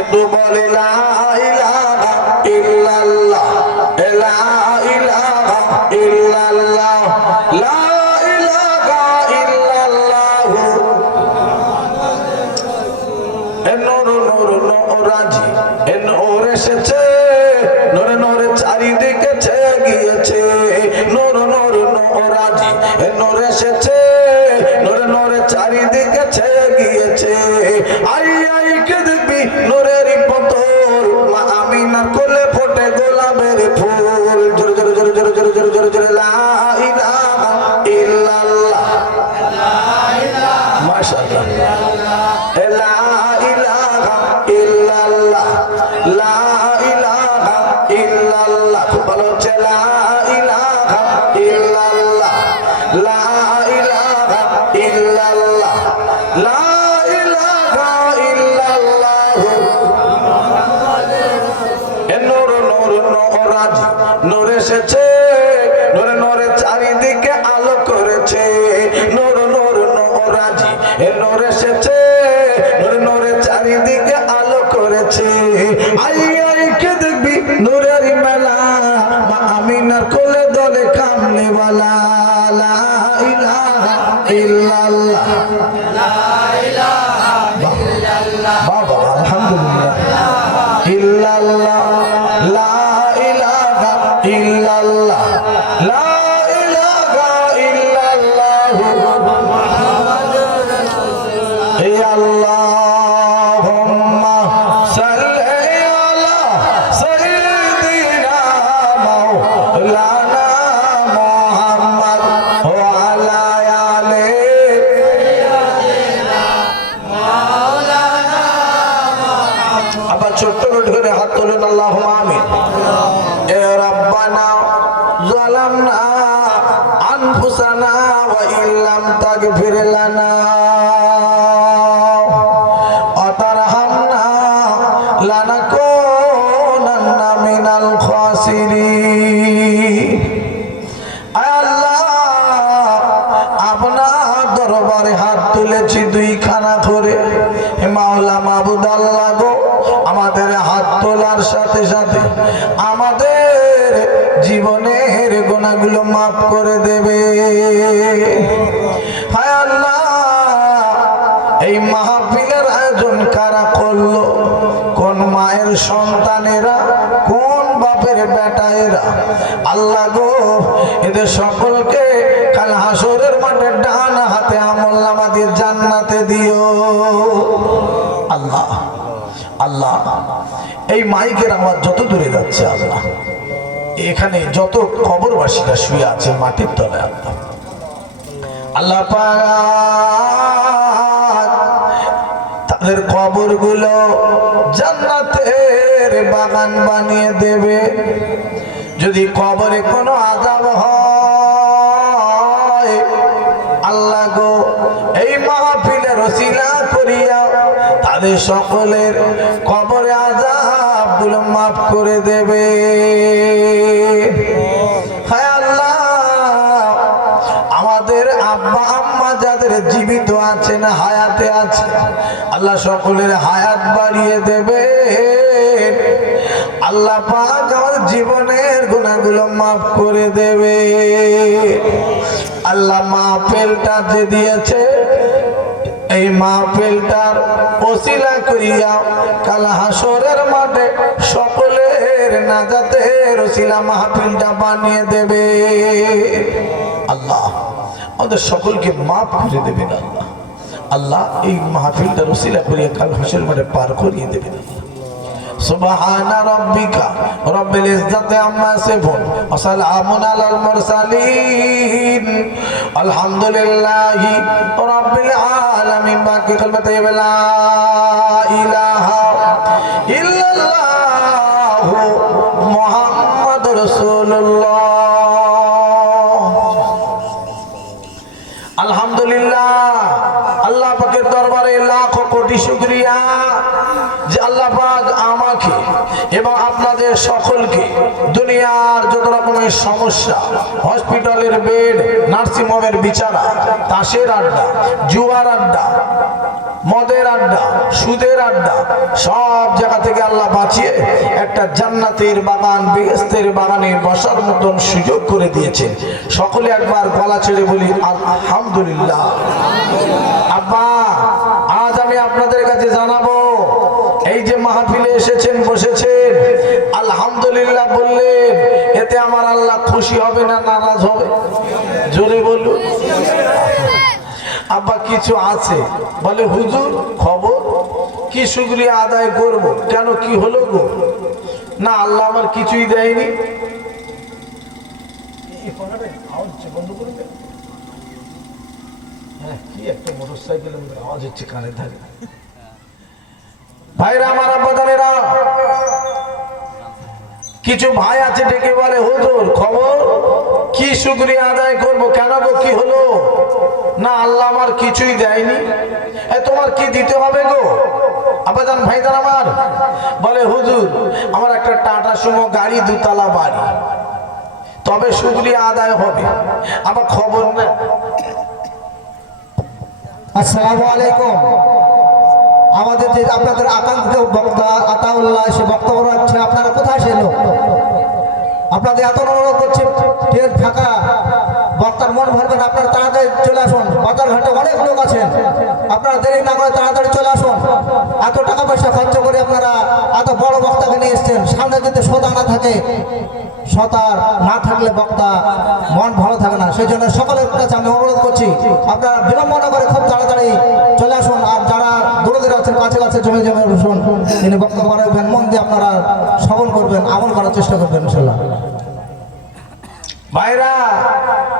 একটু বলে লা এসেছে। নরে নরে চারিদিকে ছেয়ে গিয়েছে। নর নর নরাজি নর এসেছে। নরে নরে চারিদিকে ছেয়ে গিয়েছে। আই আই কে দেখবি নরের মা আমি কোলে ফোটে গোলাপের ফুল। জোরে জোরে জোরে জোরে জোরে জোরে জোরে লা নূরাজ নূর এসেছে নূরে নূরে চারিদিকে আলো করেছে নূর নূর নূরাজ এ নূর এসেছে নূরে নূরে চারিদিকে আলো করেছে আই আই কে দেখবি নূরের মেলা মা আমিনার কোলে দলে কামলিওয়ালা লা আলহামদুলিল্লাহ ইল্লাল্লাহ করে। হাত তোলার সাথে সাথে আমাদের জীবনের গোনাগুলো মাফ করে দেবে। আল্লাহ, এই মাহফিলের আয়োজন কারা করল? কোন মায়ের সন্তানেরা আল্লাহ গো, এদের সকলকে কাল হাসরের মাঠে ডান হাতে আমল নামা জান্নাতে দিও। আল্লাহ আল্লাহ, এই মাইকের আমার যত দূরে যাচ্ছে আল্লাহ, এখানে যত কবরবাসীরা শুয়ে আছে মাটির তলায় আল্লাহ। আল্লাহ তাদের কবরগুলো জান্নাতের বাগান বানিয়ে দেবে। যদি কবরে কোনো আজাব হয়, আল্লাহ গো, এই মাহফিলের রসিলা করিয়া তাদের সকলের কবরে আজাবগুলো মাফ করে দেবে। আমাদের আব্বা যাদের জীবিত আছেন, হায়াতে আছে আল্লাহ সকলের হায়াত বাড়িয়ে দেবে। আল্লাহ পাক আমাদের জীবনের গুণাগুলো মাফ করে দেবে। আল্লাহ মাহফিলটা যে দিয়েছে, এই মাহফিলটার ওসিলা করিয়া কাল হাসরের মাঠে সকলের নাজাতের ওসিলা মাহফিলটা বানিয়ে দেবে। আল্লাহ, আমাদের সকলকে মাফ করে দেবেন আল্লাহ। আল্লাহ এই মাহফিলটা রসিলা করিয়া কাল হাসের মাঠে পার করিয়ে দেবেন আল্লাহ। سبحان ربك رب العزة عما يصفون وسلام على المرسلين الحمد لله رب العالمين باقي كلمة طيبة لا إله দুনিয়ার যত রকমের সমস্যা, হসপিটালের বেড, নার্সিংহোমের বিচারা, তাসের আড্ডা, জুয়ার আড্ডা, মদের আড্ডা, সুদের আড্ডা, সব জায়গা থেকে আল্লাহ বাঁচিয়ে একটা জান্নাতের বাগান বেহেস্তের বাগানে বসার মতন সুযোগ করে দিয়েছেন। সকলে একবার গলা ছেড়ে বলি, আলহামদুলিল্লাহ আব্বা আজ আমি আপনাদের কাছে জানাব এই যে মাহফিলে এসেছেন বসেছেন। আলহামদুলিল্লাহ বললেন এতে আমার আল্লাহ খুশি হবে না নারাজ হবে? জোরে বলুন। আব্বা কিছু আছে? বলে হুজুর খবর? কি শুক্রিয়া আদায় করব? কেন কি হলো গো? না আল্লাহ আমার কিছুই দেয়নি। হ্যাঁ, কি একটা মোটরসাইকেলের আওয়াজ হচ্ছে কানে থাকে ভাইরা, আমার আব্বাদানেরা কিছু ভাই আছে ডেকে বলে, হুজুর, খবর? কি শুক্রিয়া আদায় করব? কেন গো, কি হলো? না, আল্লাহ আমার কিছুই দেয়নি। এ, তোমার কি দিতে হবে গো? আবাদান ভাইদান আমার বলে, হুজুর, আমার একটা টাটা সুমো গাড়ি, দুতলা বাড়ি। তবে শুক্রিয়া আদায় হবে। আবার খবর না আসসালামু আলাইকুম। আমাদের যে আপনাদের আকাঙ্ক্ষিত বক্তা আতাউল্লাহ, সে বক্তব্য রাখছে, আপনারা কোথায় ছিল আপনাদের এত অনুরোধ করছে ট্রেন ফাঁকা। বক্তার মন ভরবেন আপনারা তাড়াতাড়ি চলে আসুন। বাজার ঘাটে অনেক লোক আছেন। আপনারা দেরি না করে তাড়াতাড়ি চলে আসুন। এত টাকা পয়সা খরচ করে আপনারা এত বড় বক্তাকে নিয়ে এসছেন, সামনে যদি সোদা না থাকে সতার না থাকলে বক্তা মন ভালো থাকে না। সেই জন্য সকলের কাছে আমি অনুরোধ করছি, আপনারা বিলম্ব না করে খুব তাড়াতাড়ি চলে আসুন আর যারা দূরে দূরে আছেন কাছে কাছে জমে জমে বসুন তিনি বক্তব্য রাখবেন, মন দিয়ে আপনারা শ্রবণ করবেন, আমল করার চেষ্টা করবেন ইনশাল্লাহ ভাইরা,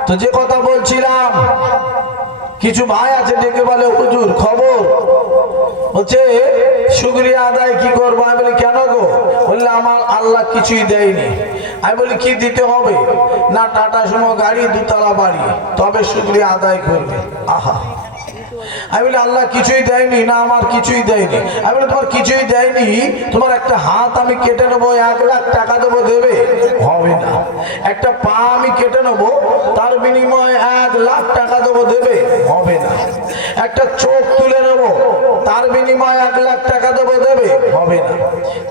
তো যে কথা বলছিলাম, কিছু ভাই আছে, ডেকে বলে, হুজুর, খবর? বলছে, শুক্রিয়া আদায় কি করব? আমি বলি, কেন গো? বললে, আমার আল্লাহ কিছুই দেয়নি। আমি বলি, কি দিতে হবে? না, টাটা সুমো গাড়ি, দুতলা বাড়ি, তবে শুক্রিয়া আদায় করবে। আহা। আমি বলি, আল্লাহ কিছুই দেয়নি, না আমার কিছুই দেয়নি। আমি বলি, তোমার কিছুই দেয়নি, তোমার একটা হাত আমি কেটে নেব, এক লাখ টাকা দেবো দেবে? হবে না। একটা পা আমি কেটে নেব, তার বিনিময়ে এক লাখ টাকা দেবো দেবে? হবে না। একটা চোখ তুলে নেব, তার বিনিময়ে এক লাখ টাকা হবে না।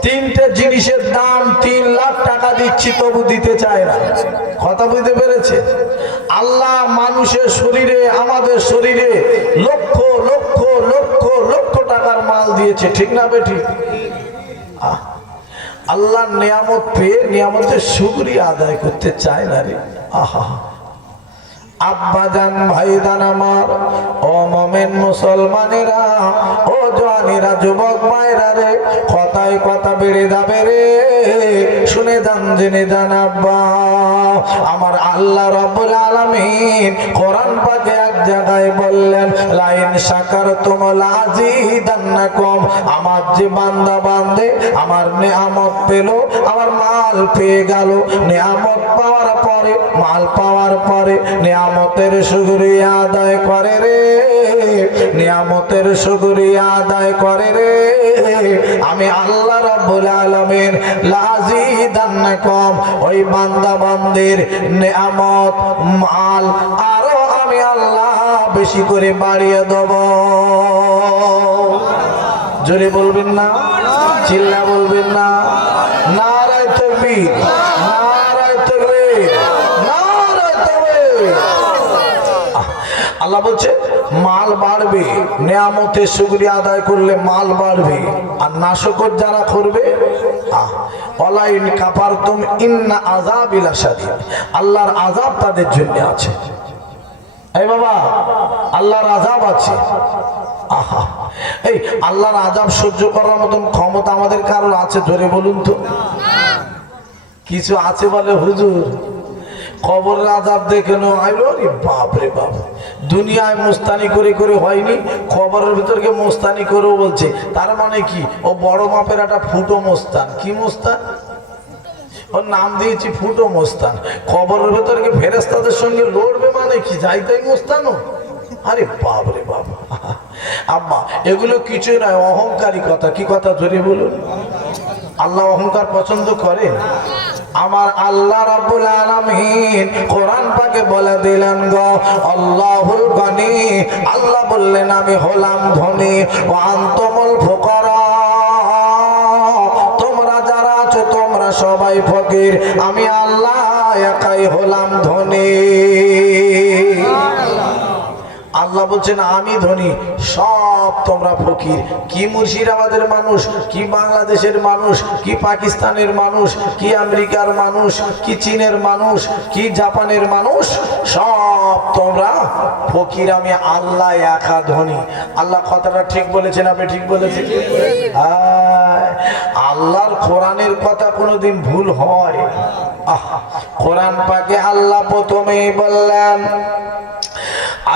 তিনটে জিনিসের দাম তিন লাখ টাকা দিচ্ছি তবু দিতে চায় না। কথা বুঝতে পেরেছে? আল্লাহ মানুষের শরীরে আমাদের শরীরে লক্ষ লক্ষ লক্ষ লক্ষ টাকার মাল দিয়েছে ঠিক না বেটি আহ, আল্লাহর নিয়ামত পেয়ে নিয়ামতের শুকরিয়া আদায় করতে চায় না রে। আহা আব্বা জান ভাই দান আমার। ও মমেন মুসলমানেরা, ও জওয়ানেরা, যুবক মায়েরা রে, কথায় কথা বেড়ে যাবে রে। শুনে যান, জেনে যান আব্বা। আমার আল্লাহ রব্বুল আলামিন কোরআন পাকে এক জায়গায় বললেন, লাইন সাকার তোমল আজিদান্নাকুম আমার যে বান্দা বান্দে, আমার নেয়ামত পেল, আমার মাল পেয়ে গেল। নেয়ামত পাওয়ার পরে মাল পাওয়ার পরে নিয়ামতের শুকরিয়া আদায় করে রে। নিয়ামতের শুকরিয়া আদায় করে রে। আমি আল্লাহ রাব্বুল আলামিন লাজিদান্নাকুম ওই বান্দা বান্দির নিয়ামত, মাল আরও আমি আল্লাহ বেশি করে বাড়িয়ে দেব। জোরে বলবেন না? চিল্লা বলবেন না? নারায় তকবীর নারায় তকবীর নারায় তাকবীর আল্লাহ বলছে, মাল বাড়বে নিয়ামতে শুকরিয়া আদায় করলে মাল বাড়বে, আর নাশকর যারা করবে অলাইন কাপার তুম ইন্না আজাব আল্লাহর আজাব তাদের জন্য আছে। এই বাবা, আল্লাহর আজাব আছে। আহা, এই আল্লাহর আজাব সহ্য করার মতন ক্ষমতা আমাদের কারোর আছে? ধরে বলুন তো। কিছু আছে বলে হুজুর? কবরের আজাব দেখে নো আইলো রে বাপ রে বাপ। দুনিয়ায় মোস্তানি করে করে হয়নি, কবরের ভিতরকে মোস্তানি করেও বলছে। তার মানে কি? ও বড় মাপের একটা ফুটো মোস্তান। কি মোস্তান? ওর নাম দিয়েছি ফুটো মোস্তান। কবরের ভেতরকে ফেরেস্তাদের সঙ্গে লড়বে মানে কি? যাই তাই মোস্তানও। আরে বাপ রে বাপ। আব্বা, এগুলো কিছুই নয়, অহংকারী কথা। কি কথা? ধরে বলুন। আল্লাহ অহংকার পছন্দ করে? আমার আল্লাহ রাব্বুল আলামিন কোরআন পাকে বলে দিলেন গো আল্লাহুল গনি। আল্লাহ বললেন আমি হলাম ধনী। ও আন্তমল ফুকরা। তোমরা যারা আছো তোমরা সবাই ফকির। আমি আল্লাহ একাই হলাম ধনী। আল্লাহ বলছেন আমি ধনী। সব তোমরা ফকির। কি মুর্শিদাবাদের মানুষ, কি বাংলাদেশের মানুষ, কি পাকিস্তানের মানুষ, কি আমেরিকার মানুষ, কি চীনের মানুষ, কি জাপানের মানুষ, সব তোমরা ফকির। আমি আল্লাহ একা ধনী। আল্লাহ কথাটা ঠিক বলেছেন, আপনি ঠিক বলেছেন? আল্লাহর কোরআনের কথা কোনোদিন ভুল হয়। কোরআন পাকে আল্লাহ প্রথমেই বললেন,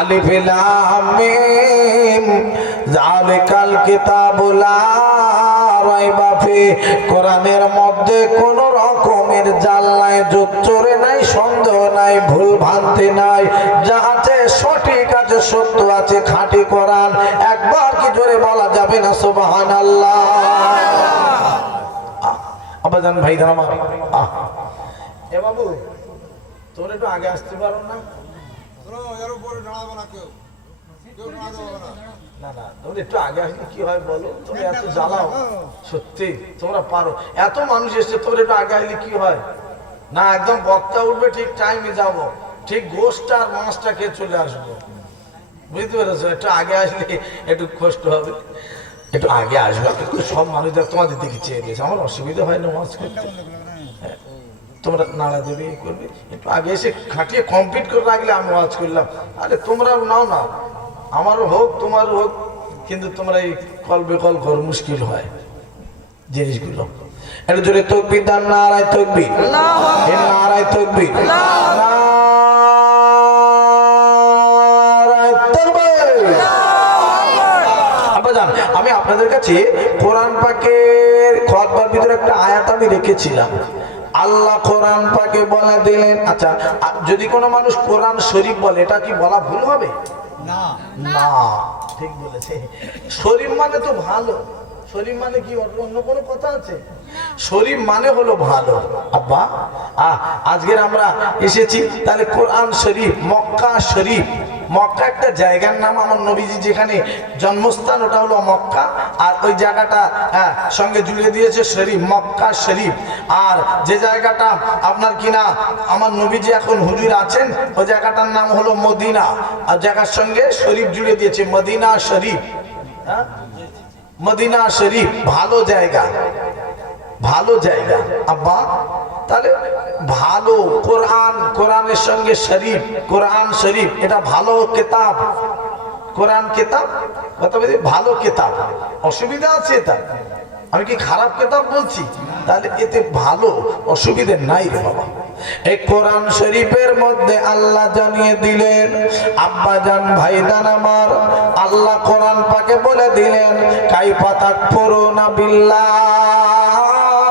আলিফ যালিকাল কিতাবুল কোরআনের মধ্যে কোন রকমের জাল নাই জোচ্চরে নাই সন্দেহ নাই ভুল ভ্রান্তি নাই। যা আছে সঠিক আছে সত্য আছে খাঁটি কোরআন। একবার কি জোরে বলা যাবে না সুবহানাল্লাহ? আহ, আব্বাজান ভাই এ বাবু তোর একটু আগে আসতে পারো না? না। না তোমরা একটু আগে আসলে কি হয় বলো? তোমরা এত জ্বালাও। সত্যি তোমরা পারো। এত মানুষ এসছে তোমরা একটু আগে আসলে কি হয়? না একদম বক্তা উঠবে ঠিক টাইমে যাব। ঠিক গোষ্ঠটা আর মাছটা খেয়ে চলে আসব। বুঝতে পেরেছ? একটু আগে আসলে একটু কষ্ট হবে। একটু আগে আসবে সব মানুষ তোমাদের দিকে চেয়ে দিয়েছে আমার অসুবিধা হয় না মাছ করতে। হ্যাঁ, তোমরা নাড়া দেবে করবে। একটু আগে এসে খাটিয়ে কমপ্লিট করে রাখলে আমি ওয়াজ করলাম। আরে তোমরাও নাও না। আমারও হোক তোমারও হোক কিন্তু তোমরা এই কল বেকল ঘর মুশকিল হয় জিনিসগুলো। এটা জোরে তকবি দান নারায় তকবি নারায় তকবি আমি আপনাদের কাছে কোরআন পাকের খতবার ভিতরে একটা আয়াত আমি রেখেছিলাম। আল্লাহ কোরআন পাকে বলা দিলেন আচ্ছা যদি কোনো মানুষ কোরআন শরীফ বলে এটা কি বলা ভুল হবে? না। না, ঠিক বলেছে। শরীর মানে তো ভালো। শরীর মানে কি অন্য- কোনো কথা আছে? শরীর মানে হলো ভালো। আব্বা আজকের আমরা এসেছি তাহলে কোরআন শরীফ, মক্কা শরীফ। মক্কা একটা জায়গার নাম আমার নবীজি যেখানে জন্মস্থান, ওটা হলো মক্কা। আর ওই জায়গাটা হ্যাঁ সঙ্গে জুড়ে দিয়েছে শরীফ, মক্কা শরীফ। আর যে জায়গাটা আপনার কিনা, আমার নবীজি এখন হুজুর আছেন, ওই জায়গাটার নাম হলো মদিনা। আর জায়গার সঙ্গে শরীফ জুড়ে দিয়েছে, মদিনা শরীফ। হ্যাঁ? মদিনা শরীফ, ভালো জায়গা। ভালো জায়গা। আব্বা তাহলে ভালো কোরআন, কোরআনের সঙ্গে শরীফ, কোরআন শরীফ, এটা ভালো কেতাব। কোরআন কেতাব ভালো কেতাব, অসুবিধা আছে এটা। আমি কি খারাপ কেতাব বলছি? তাহলে এতে ভালো অসুবিধে নাই রে বাবা। এই কোরআন শরীফের মধ্যে আল্লাহ জানিয়ে দিলেন, আব্বা জান ভাইদান আমার, আল্লাহ কোরআন পাকে বলে দিলেন কাই পাতাক না বিল্লাহ।